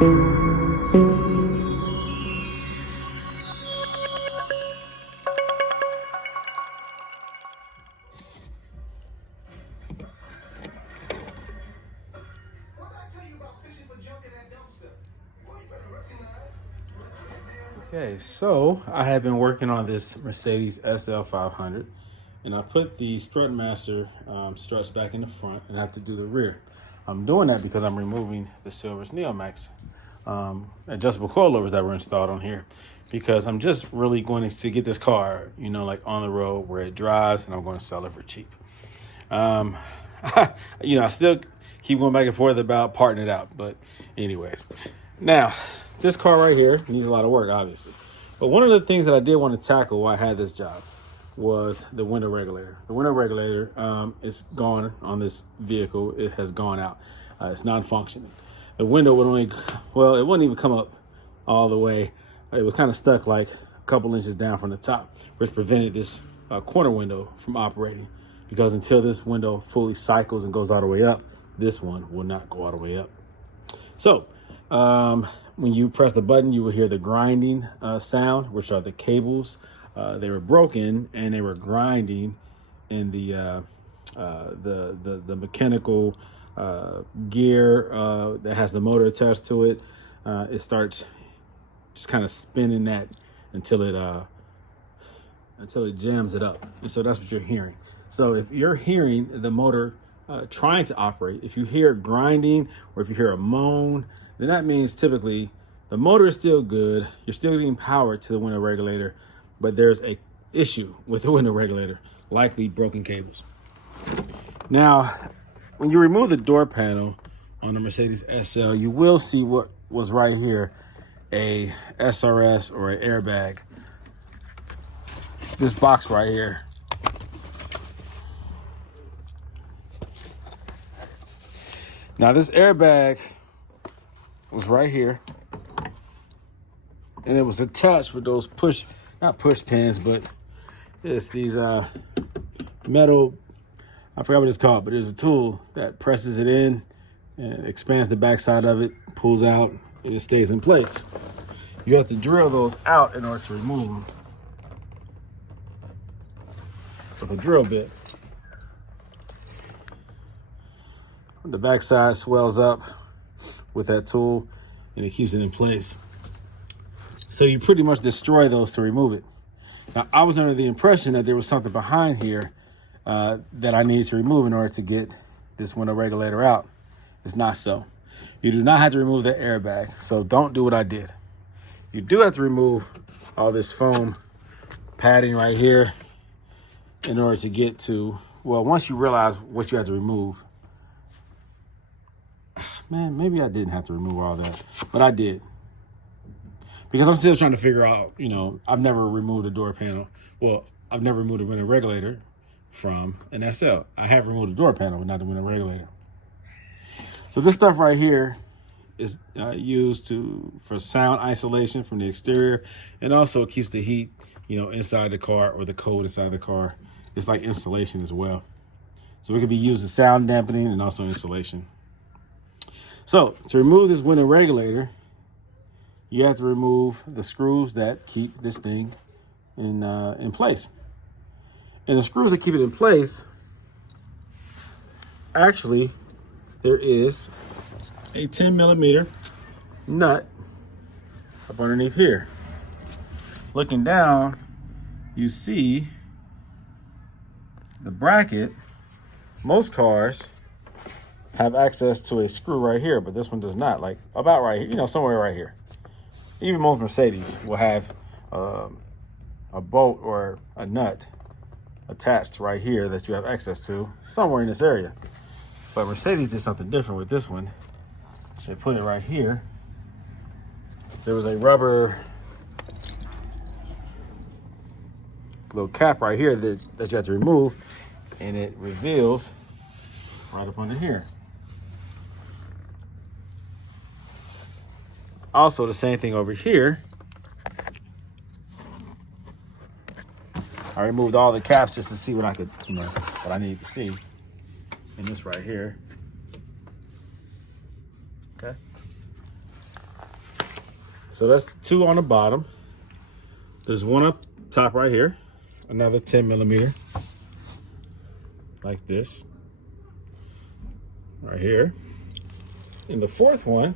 Okay, so I have been working on this Mercedes SL500, and I put the strut master struts back in the front and I have to do the rear. I'm doing that because I'm removing the Silver's Neomax adjustable coilovers that were installed on here, because I'm just really going to get this car, you know, like on the road where it drives, and I'm going to sell it for cheap. You know, I still keep going back and forth about parting it out, but anyways, now this car right here needs a lot of work, obviously. But one of the things that I did want to tackle while I had this job was the window regulator. The window regulator is gone on this vehicle. It has gone out. It's non-functioning. The window would only, well, it wouldn't even come up all the way. It was kind of stuck like a couple inches down from the top, which prevented this corner window from operating, because until this window fully cycles and goes all the way up, this one will not go all the way up. So when you press the button, you will hear the grinding sound, which are the cables. They were broken and they were grinding in the mechanical gear that has the motor attached to it. It starts just kind of spinning that until it jams it up. And so that's what you're hearing. So if you're hearing the motor trying to operate, if you hear grinding or if you hear a moan, then that means typically the motor is still good. You're still getting power to the window regulator, but there's a issue with the window regulator, likely broken cables. Now, when you remove the door panel on the Mercedes SL, you will see what was right here, a SRS or an airbag. This box right here. Now this airbag was right here, and it was attached with those not push pins, but it's these metal, I forgot what it's called, but there's a tool that presses it in and expands the backside of it, pulls out, and it stays in place. You have to drill those out in order to remove them with a drill bit. The backside swells up with that tool and it keeps it in place. So you pretty much destroy those to remove it. Now, I was under the impression that there was something behind here that I needed to remove in order to get this window regulator out. It's not so. You do not have to remove that airbag, so don't do what I did. You do have to remove all this foam padding right here in order to get to, well, once you realize what you have to remove. Man, maybe I didn't have to remove all that, but I did. Because I'm still trying to figure out, you know, I've never removed a door panel. Well, I've never removed a window regulator from an SL. I have removed the door panel, but not the window regulator. So this stuff right here is used for sound isolation from the exterior, and also it keeps the heat, you know, inside the car, or the cold inside the car. It's like insulation as well. So it could be used as sound dampening and also insulation. So to remove this window regulator, you have to remove the screws that keep this thing in place. And the screws that keep it in place, actually, there is a 10 millimeter nut up underneath here. Looking down, you see the bracket. Most cars have access to a screw right here, but this one does not, like about right here, you know, somewhere right here. Even most Mercedes will have a bolt or a nut attached right here that you have access to somewhere in this area. But Mercedes did something different with this one. They put it right here. There was a rubber little cap right here that you have to remove, and it reveals right up under here. Also, the same thing over here. I removed all the caps just to see what I could, you know, what I needed to see. And this right here. Okay. So that's 2 on the bottom. There's 1 up top right here, another 10 millimeter, like this, right here. And the 4th one,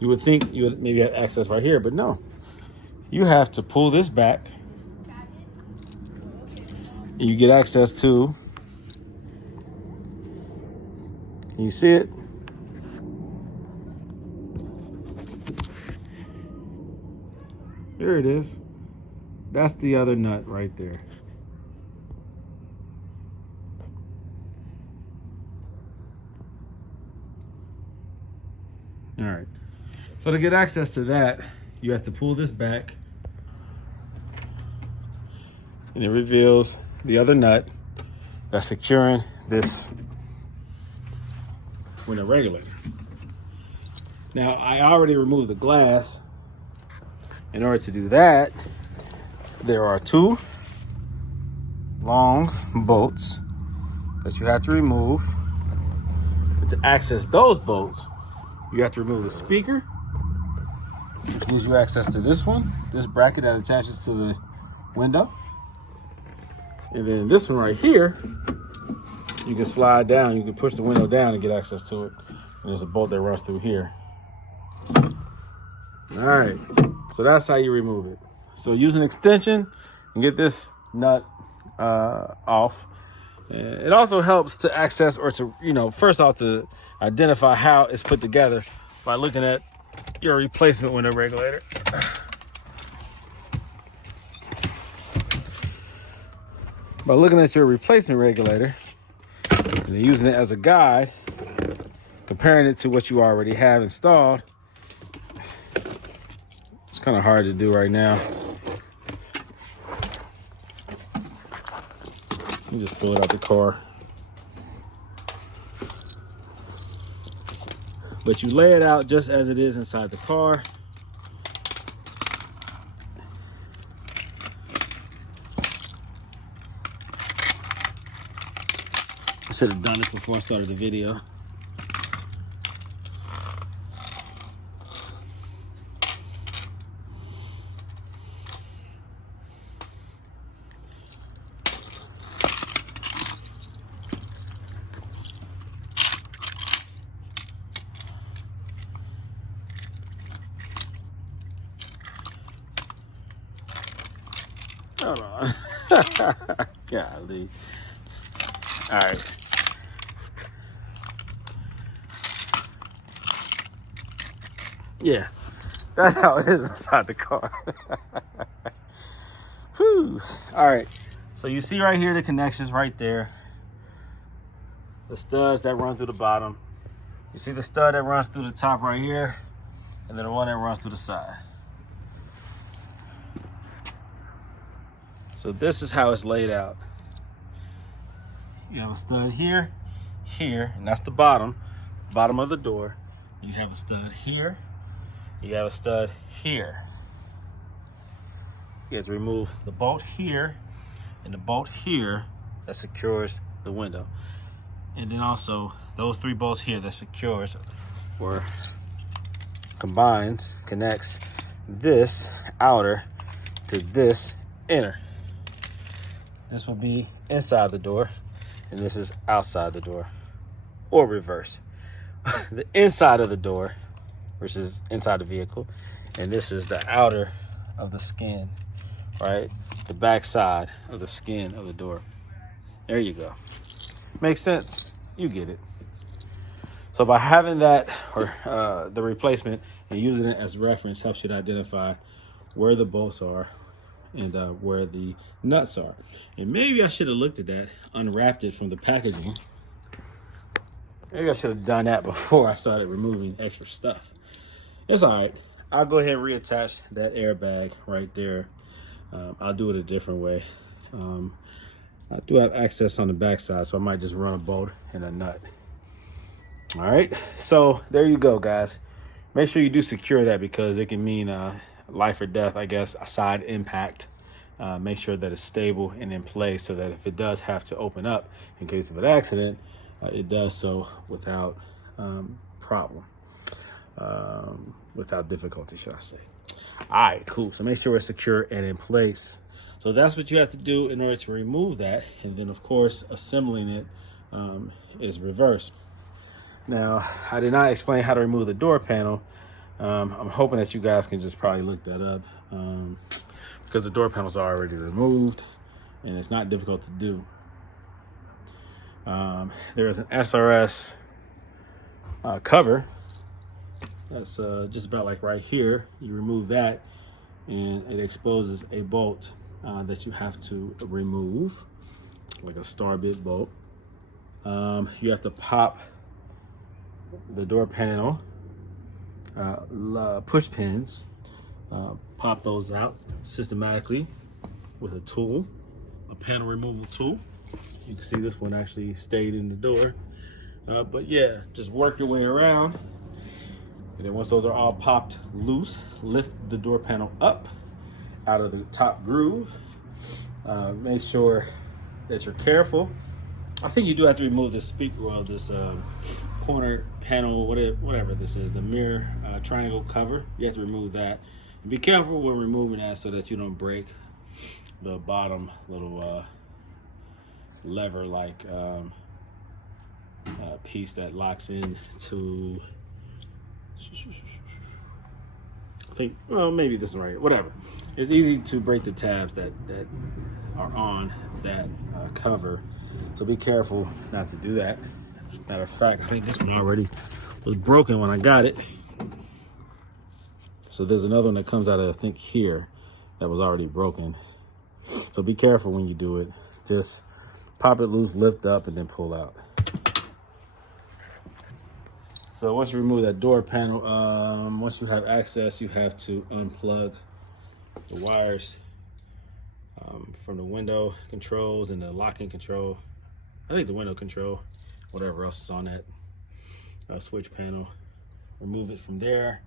you would think you would maybe have access right here, but no. You have to pull this back. And you get access to, can you see it? There it is. That's the other nut right there. All right. So to get access to that, you have to pull this back. And it reveals the other nut that's securing this window regulator. Now, I already removed the glass. In order to do that, there are 2 long bolts that you have to remove. And to access those bolts, you have to remove the speaker, which gives you access to this one, this bracket that attaches to the window. And then this one right here, you can slide down, you can push the window down and get access to it. And there's a bolt that runs through here. All right, so that's how you remove it. So use an extension and get this nut off. It also helps to access, or to, first off, to identify how it's put together by looking at your replacement window regulator. By looking at your replacement regulator and using it as a guide, comparing it to what you already have installed, it's kind of hard to do right now. You just pull it out the car. But you lay it out just as it is inside the car. I should have done this before I started the video. Hold on. Golly. All right. Yeah, that's how it is inside the car. Whew. All right. So you see right here the connections right there. The studs that run through the bottom. You see the stud that runs through the top right here, and then the one that runs through the side. So this is how it's laid out. You have a stud here, here, and that's the bottom of the door. You have a stud here, you have a stud here. You have to remove the bolt here and the bolt here that secures the window. And then also those 3 bolts here that secures or combines, connects this outer to this inner. This will be inside the door, and this is outside the door, or reverse. The inside of the door versus inside the vehicle, and this is the outer of the skin, right? The back side of the skin of the door. There you go. Makes sense? You get it. So by having that, or the replacement, and using it as reference, helps you to identify where the bolts are and where the nuts are. And maybe I should have looked at that, unwrapped it from the packaging. Maybe I should have done that before I started removing extra stuff. It's all right. I'll go ahead and reattach that airbag right there. I'll do it a different way. I do have access on the back side, so I might just run a bolt and a nut. All right, so there you go, guys. Make sure you do secure that, because it can mean life or death, I guess, a side impact. Make sure that it's stable and in place, so that if it does have to open up in case of an accident, it does so without problem, without difficulty, should I say. All right, cool. So make sure it's secure and in place. So that's what you have to do in order to remove that. And then, of course, assembling it is reverse. Now, I did not explain how to remove the door panel. I'm hoping that you guys can just probably look that up because the door panels are already removed and it's not difficult to do. There is an SRS cover that's just about like right here. You remove that and it exposes a bolt that you have to remove, like a star bit bolt. You have to pop the door panel push pins, pop those out systematically with a tool, a panel removal tool. You can see this one actually stayed in the door. But yeah, just work your way around. And then once those are all popped loose, lift the door panel up out of the top groove. Make sure that you're careful. I think you do have to remove this speaker, well, this corner panel, whatever this is, the mirror triangle cover. You have to remove that. And be careful when removing that so that you don't break the bottom little lever like piece that locks in to, I think, well, maybe this one right here, whatever. It's easy to break the tabs that are on that cover, so be careful not to do that. Matter of fact, I think this one already was broken when I got it. So there's another one that comes out of, I think, here that was already broken. So be careful when you do it. Just pop it loose, lift up, and then pull out. So once you remove that door panel, once you have access, you have to unplug the wires from the window controls and the locking control. I think the window control, whatever else is on that switch panel. Remove it from there.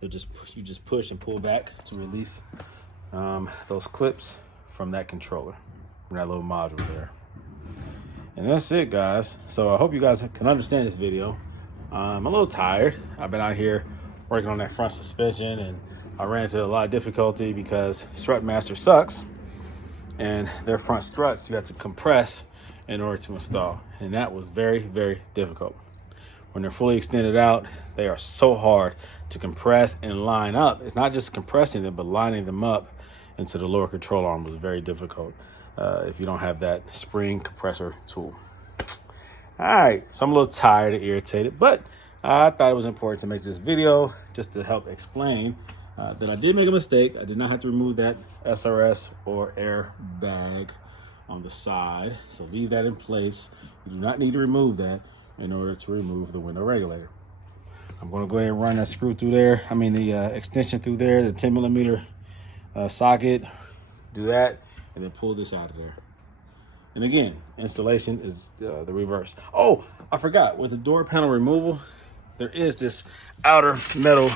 You just push and pull back to release those clips from that controller, from that little module there. And that's it, guys. So I hope you guys can understand this video. I'm a little tired. I've been out here working on that front suspension, and I ran into a lot of difficulty because Strutmaster sucks, and their front struts you have to compress in order to install, and that was very, very difficult. When they're fully extended out, they are so hard to compress and line up. It's not just compressing them, but lining them up into the lower control arm was very difficult if you don't have that spring compressor tool. All right, so I'm a little tired and irritated, but I thought it was important to make this video just to help explain that I did make a mistake. I did not have to remove that SRS or air bag on the side, so leave that in place. You do not need to remove that in order to remove the window regulator. I'm going to go ahead and run that screw through there. I mean the extension through there, the 10 millimeter socket. Do that and then pull this out of there. And again, installation is the reverse. Oh, I forgot, with the door panel removal, there is this outer metal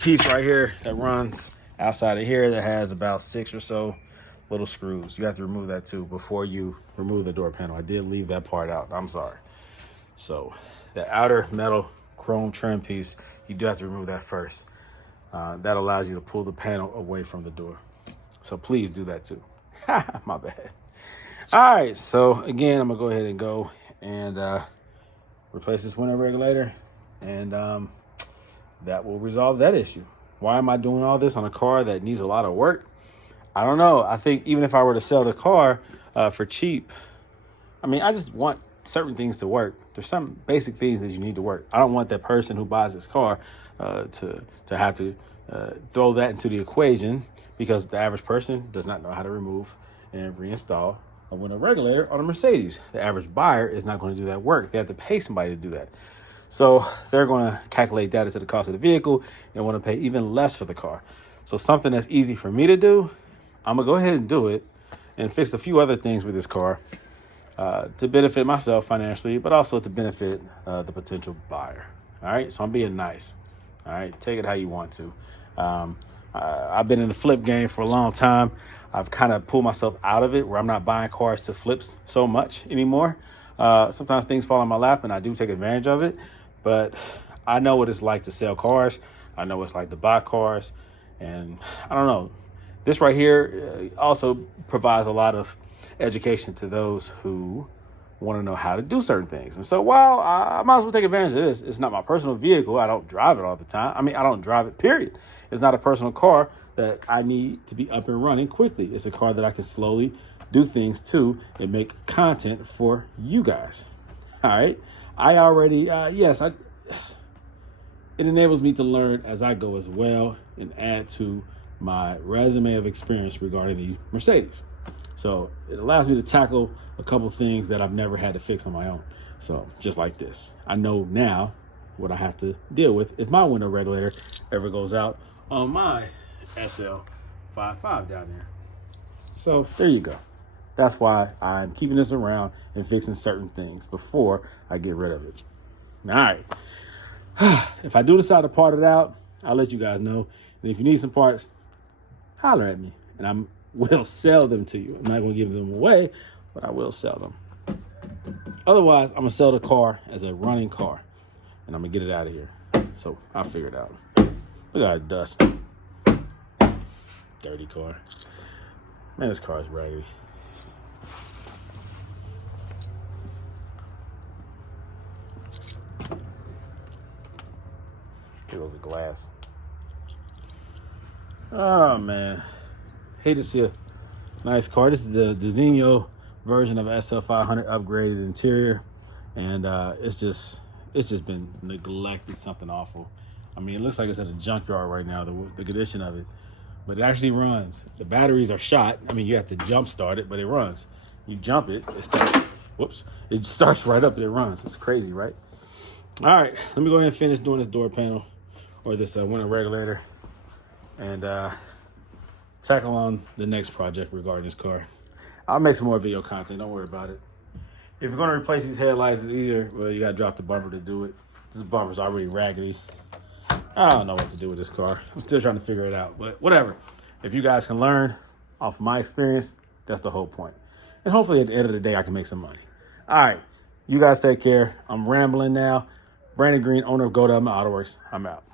piece right here that runs outside of here that has about 6 or so little screws. You have to remove that too before you remove the door panel. I did leave that part out. I'm sorry. So the outer metal chrome trim piece, you do have to remove that first. That allows you to pull the panel away from the door. So please do that too. My bad. All right, so again, I'm gonna go ahead and go and replace this window regulator, and that will resolve that issue. Why am I doing all this on a car that needs a lot of work? I don't know. I think even if I were to sell the car for cheap, I mean, I just want certain things to work. There's some basic things that you need to work. I don't want that person who buys this car to have to throw that into the equation, because the average person does not know how to remove and reinstall a window regulator on a Mercedes. The average buyer is not going to do that work. They have to pay somebody to do that. So they're going to calculate that as the cost of the vehicle and want to pay even less for the car. So something that's easy for me to do, I'm going to go ahead and do it and fix a few other things with this car to benefit myself financially, but also to benefit the potential buyer. All right, so I'm being nice. All right, take it how you want to. I've been in the flip game for a long time. I've kind of pulled myself out of it where I'm not buying cars to flips so much anymore. Sometimes things fall in my lap and I do take advantage of it, but I know what it's like to sell cars. I know what it's like to buy cars. And I know what it's like to And I don't know, this right here also provides a lot of education to those who want to know how to do certain things. And so while I might as well take advantage of this, it's not my personal vehicle. I don't drive it all the time. I mean, I don't drive it, period. It's not a personal car that I need to be up and running quickly. It's a car that I can slowly do things to and make content for you guys. All right. I already, it enables me to learn as I go as well and add to my resume of experience regarding the Mercedes. So it allows me to tackle a couple things that I've never had to fix on my own. So just like this, I know now what I have to deal with if my window regulator ever goes out on my SL55 down there. So there you go. That's why I'm keeping this around and fixing certain things before I get rid of it. All right. If I do decide to part it out, I'll let you guys know. And if you need some parts, holler at me and I will sell them to you. I'm not going to give them away, but I will sell them. Otherwise, I'm going to sell the car as a running car and I'm going to get it out of here. So I'll figure it out. Look at that dust. Dirty car. Man, this car is raggedy. Here goes the glass. Oh man, hate to see a nice car. This is the Zinio version of SL500 upgraded interior, and it's just been neglected, something awful. I mean, it looks like it's at a junkyard right now, the condition of it, but it actually runs. The batteries are shot. I mean, you have to jump start it, but it runs. You jump it, it starts. Whoops! It starts right up and it runs. It's crazy, right? All right, let me go ahead and finish doing this door panel or this window regulator and tackle on the next project regarding this car. I'll make some more video content, don't worry about it. If you're gonna replace these headlights, it's easier, well, you gotta drop the bumper to do it. This bumper's already raggedy. I don't know what to do with this car. I'm still trying to figure it out, but whatever. If you guys can learn off my experience, that's the whole point. And hopefully at the end of the day, I can make some money. All right, you guys take care. I'm rambling now. Brandon Green, owner of Goldelementautoworks. I'm out.